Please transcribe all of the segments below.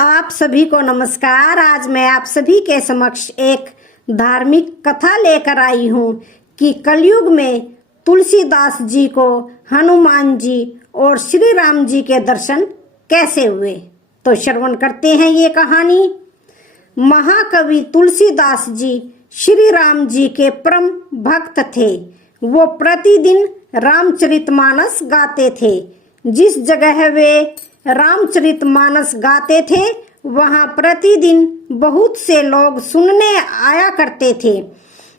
आप सभी को नमस्कार। आज मैं आप सभी के समक्ष एक धार्मिक कथा लेकर आई हूँ कि कलयुग में तुलसीदास जी को हनुमान जी और श्री राम जी के दर्शन कैसे हुए। तो श्रवण करते हैं ये कहानी। महाकवि तुलसीदास जी श्री राम जी के परम भक्त थे। वो प्रतिदिन रामचरितमानस गाते थे। जिस जगह वे रामचरितमानस गाते थे वहां प्रतिदिन बहुत से लोग सुनने आया करते थे।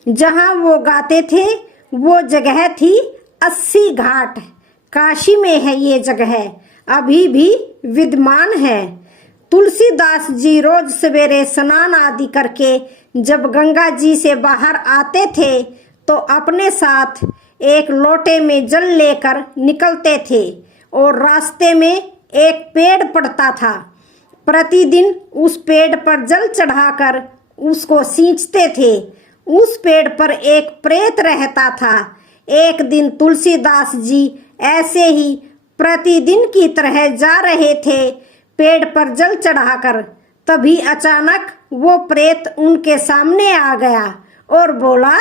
जहां वो गाते थे वो जगह थी 80 घाट। काशी में है ये जगह, अभी भी विद्यमान है। तुलसीदास जी रोज सवेरे स्नान आदि करके जब गंगा जी से बाहर आते थे तो अपने साथ एक लोटे में जल लेकर निकलते थे और रास्ते में एक पेड़ पड़ता था। प्रतिदिन उस पेड़ पर जल चढ़ाकर उसको सींचते थे। उस पेड़ पर एक प्रेत रहता था। एक दिन तुलसीदास जी ऐसे ही प्रतिदिन की तरह जा रहे थे पेड़ पर जल चढ़ाकर। तभी अचानक वो प्रेत उनके सामने आ गया और बोला,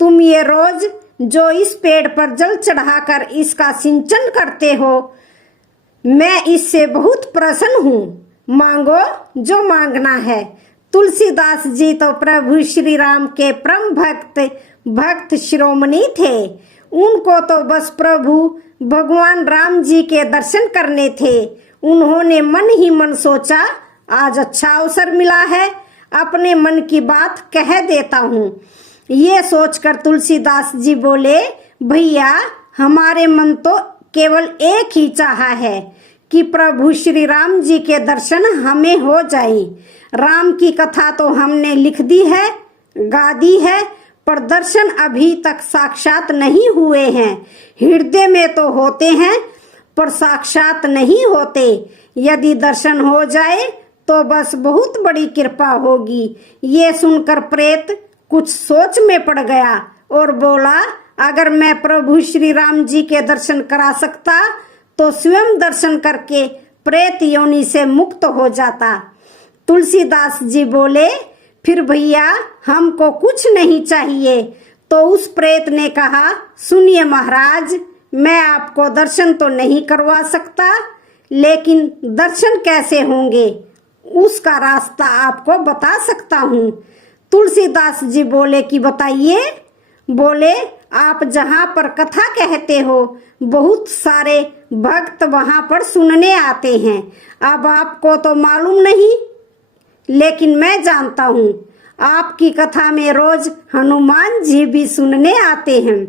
तुम ये रोज जो इस पेड़ पर जल चढ़ाकर इसका सिंचन करते हो, मैं इससे बहुत प्रसन्न हूँ। मांगो जो मांगना है। तुलसीदास जी तो प्रभु श्री राम के परम भक्त शिरोमणि थे। उनको तो बस प्रभु भगवान राम जी के दर्शन करने थे। उन्होंने मन ही मन सोचा, आज अच्छा अवसर मिला है, अपने मन की बात कह देता हूँ। ये सोचकर तुलसीदास जी बोले, भैया हमारे मन तो केवल एक ही चाहा है कि प्रभु श्री राम जी के दर्शन हमें हो जाए। राम की कथा तो हमने लिख दी है, गा दी है, पर दर्शन अभी तक साक्षात नहीं हुए हैं। हृदय में तो होते हैं पर साक्षात नहीं होते। यदि दर्शन हो जाए तो बस बहुत बड़ी कृपा होगी। ये सुनकर प्रेत कुछ सोच में पड़ गया और बोला, अगर मैं प्रभु श्री राम जी के दर्शन करा सकता तो स्वयं दर्शन करके प्रेत योनि से मुक्त हो जाता। तुलसीदास जी बोले, फिर भैया हमको कुछ नहीं चाहिए। तो उस प्रेत ने कहा, सुनिए महाराज, मैं आपको दर्शन तो नहीं करवा सकता, लेकिन दर्शन कैसे होंगे उसका रास्ता आपको बता सकता हूँ। तुलसीदास जी बोले कि बताइए। बोले, आप जहाँ पर कथा कहते हो बहुत सारे भक्त वहां पर सुनने आते हैं। अब आपको तो मालूम नहीं, लेकिन मैं जानता हूँ। आपकी कथा में रोज हनुमान जी भी सुनने आते हैं।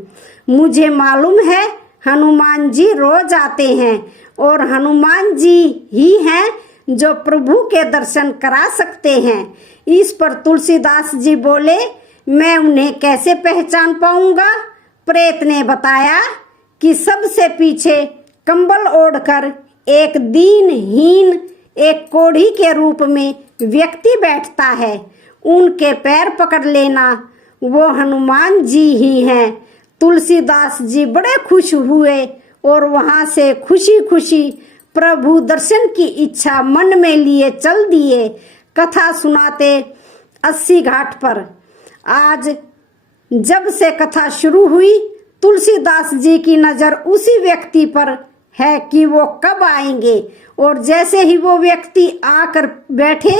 मुझे मालूम है हनुमान जी रोज आते हैं और हनुमान जी ही हैं जो प्रभु के दर्शन करा सकते हैं। इस पर तुलसीदास जी बोले, मैं उन्हें कैसे पहचान पाऊंगा। प्रेत ने बताया कि सबसे पीछे कंबल ओढ़कर एक दीनहीन एक कोढ़ी के रूप में व्यक्ति बैठता है। उनके पैर पकड़ लेना, वो हनुमान जी ही हैं। तुलसीदास जी बड़े खुश हुए और वहां से खुशी खुशी प्रभु दर्शन की इच्छा मन में लिए चल दिए। कथा सुनाते 80 घाट पर। आज जब से कथा शुरू हुई तुलसीदास जी की नजर उसी व्यक्ति पर है कि वो कब आएंगे, और जैसे ही वो व्यक्ति आकर बैठे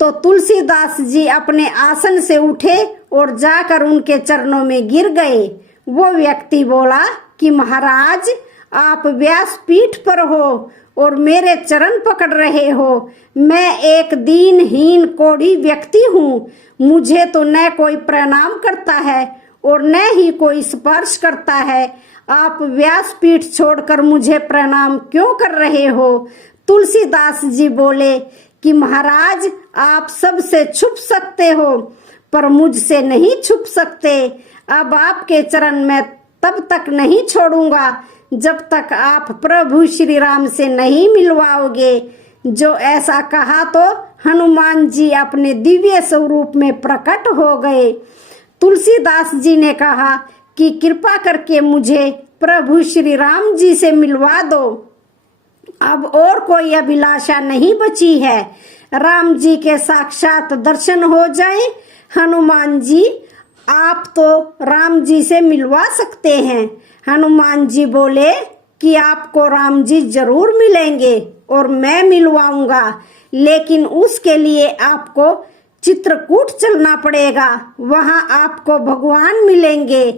तो तुलसीदास जी अपने आसन से उठे और जाकर उनके चरणों में गिर गए। वो व्यक्ति बोला कि महाराज, आप व्यासपीठ पर हो और मेरे चरण पकड़ रहे हो। मैं एक दीनहीन कोढ़ी व्यक्ति हूँ। मुझे तो न कोई प्रणाम करता है और न ही कोई स्पर्श करता है। आप व्यासपीठ छोड़कर मुझे प्रणाम क्यों कर रहे हो। तुलसीदास जी बोले कि महाराज, आप सबसे छुप सकते हो पर मुझसे नहीं छुप सकते। अब आपके चरण मैं तब तक नहीं छोड़ूंगा जब तक आप प्रभु श्री राम से नहीं मिलवाओगे। जो ऐसा कहा तो हनुमान जी अपने दिव्य स्वरूप में प्रकट हो गए। तुलसीदास जी ने कहा कि कृपा करके मुझे प्रभु श्री राम जी से मिलवा दो। अब और कोई अभिलाषा नहीं बची है। राम जी के साक्षात दर्शन हो जाए। हनुमान जी, आप तो राम जी से मिलवा सकते हैं। हनुमान जी बोले कि आपको राम जी जरूर मिलेंगे और मैं मिलवाऊंगा, लेकिन उसके लिए आपको चित्रकूट चलना पड़ेगा, वहां आपको भगवान मिलेंगे।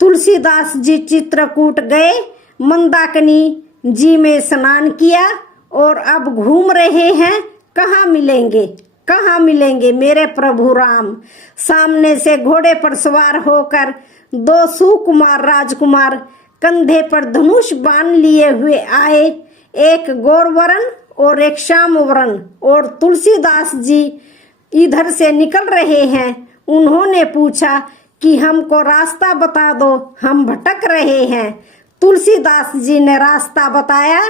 तुलसीदास जी चित्रकूट गए, मंदाकिनी जी में स्नान किया और अब घूम रहे हैं। कहाँ मिलेंगे, कहाँ मिलेंगे मेरे प्रभु राम। सामने से घोड़े पर सवार होकर दो सुकुमार राजकुमार कंधे पर धनुष बाण लिए हुए आए, एक गौरवरण और एक श्यामवरण। और तुलसीदास जी इधर से निकल रहे हैं। उन्होंने पूछा कि हमको रास्ता बता दो, हम भटक रहे हैं। तुलसीदास जी ने रास्ता बताया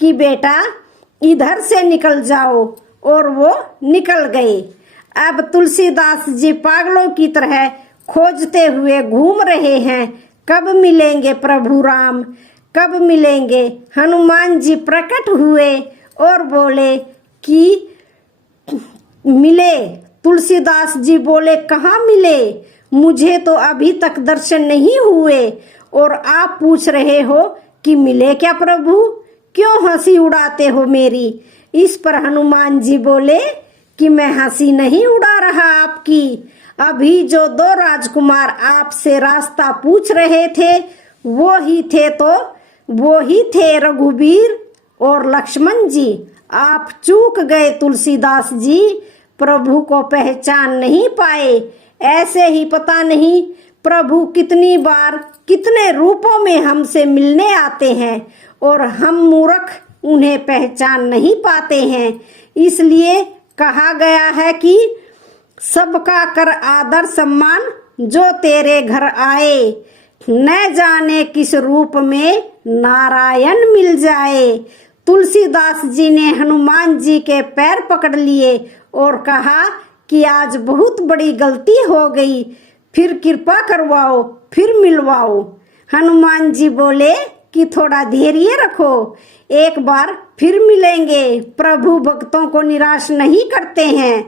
कि बेटा इधर से निकल जाओ, और वो निकल गए। अब तुलसीदास जी पागलों की तरह खोजते हुए घूम रहे हैं, कब मिलेंगे प्रभु राम, कब मिलेंगे। हनुमान जी प्रकट हुए और बोले कि मिले। तुलसीदास जी बोले कहाँ मिले, मुझे तो अभी तक दर्शन नहीं हुए और आप पूछ रहे हो कि मिले क्या प्रभु, क्यों हंसी उड़ाते हो मेरी। इस पर हनुमान जी बोले कि मैं हंसी नहीं उड़ा रहा आपकी। अभी जो दो राजकुमार आपसे रास्ता पूछ रहे थे वो ही थे रघुवीर और लक्ष्मण जी। आप चूक गए तुलसीदास जी, प्रभु को पहचान नहीं पाए। ऐसे ही पता नहीं प्रभु कितनी बार कितने रूपों में हमसे मिलने आते हैं और हम मूर्ख उन्हें पहचान नहीं पाते हैं। इसलिए कहा गया है कि सबका कर आदर सम्मान जो तेरे घर आए, न जाने किस रूप में नारायण मिल जाए। तुलसीदास जी ने हनुमान जी के पैर पकड़ लिए और कहा कि आज बहुत बड़ी गलती हो गई, फिर कृपा करवाओ, फिर मिलवाओ। हनुमान जी बोले कि थोड़ा धैर्य रखो, एक बार फिर मिलेंगे। प्रभु भक्तों को निराश नहीं करते हैं।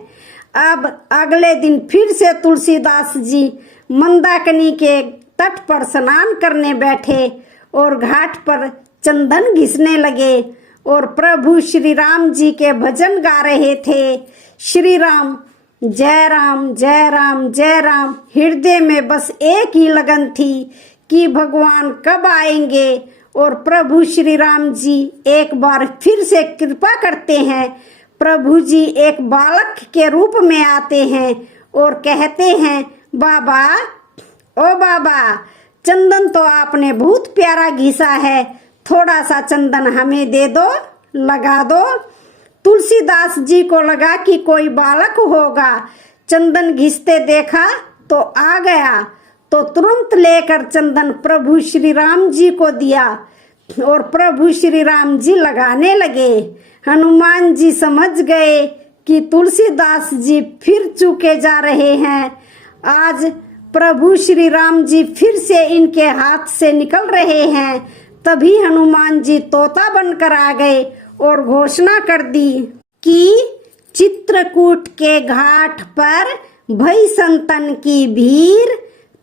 अब अगले दिन फिर से तुलसीदास जी मंदाकिनी के तट पर स्नान करने बैठे और घाट पर चंदन घिसने लगे और प्रभु श्री राम जी के भजन गा रहे थे। श्री राम जय राम जय राम जय राम, हृदय में बस एक ही लगन थी कि भगवान कब आएंगे। और प्रभु श्री राम जी एक बार फिर से कृपा करते हैं। प्रभु जी एक बालक के रूप में आते हैं और कहते हैं, बाबा ओ बाबा, चंदन तो आपने बहुत प्यारा घिसा है, थोड़ा सा चंदन हमें दे दो, लगा दो। तुलसीदास जी को लगा कि कोई बालक होगा। चंदन घिसते देखा तो आ गया, तो तुरंत लेकर चंदन प्रभु श्री राम जी को दिया और प्रभु श्री राम जी लगाने लगे। हनुमान जी समझ गए कि तुलसीदास जी फिर चूके जा रहे हैं। आज प्रभु श्री राम जी फिर से इनके हाथ से निकल रहे हैं। तभी हनुमान जी तोता बनकर आ गए और घोषणा कर दी कि चित्रकूट के घाट पर भई संतन की भीड़,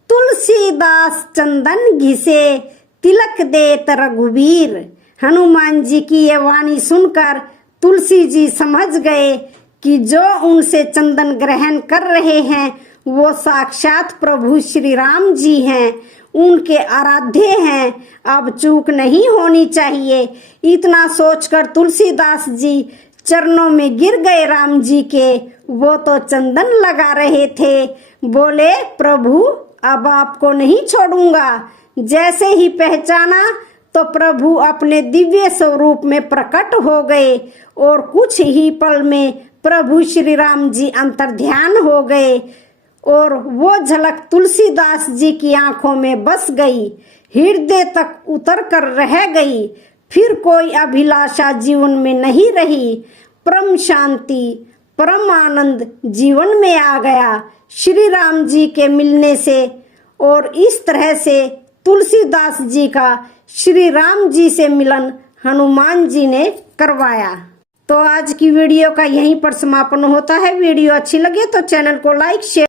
तुलसीदास चंदन घिसे तिलक देत रघुवीर। हनुमान जी की ये वाणी सुनकर तुलसी जी समझ गए कि जो उनसे चंदन ग्रहण कर रहे हैं वो साक्षात प्रभु श्री राम जी हैं, उनके आराध्य हैं। अब चूक नहीं होनी चाहिए। इतना सोचकर तुलसीदास जी चरणों में गिर गए राम जी के। वो तो चंदन लगा रहे थे। बोले, प्रभु अब आपको नहीं छोड़ूंगा। जैसे ही पहचाना तो प्रभु अपने दिव्य स्वरूप में प्रकट हो गए और कुछ ही पल में प्रभु श्री राम जी अंतर्ध्यान हो गए और वो झलक तुलसीदास जी की आंखों में बस गई, हृदय तक उतर कर रह गई। फिर कोई अभिलाषा जीवन में नहीं रही। परम शांति, परम आनंद जीवन में आ गया श्री राम जी के मिलने से। और इस तरह से तुलसीदास जी का श्री राम जी से मिलन हनुमान जी ने करवाया। तो आज की वीडियो का यहीं पर समापन होता है। वीडियो अच्छी लगे तो चैनल को लाइक शेयर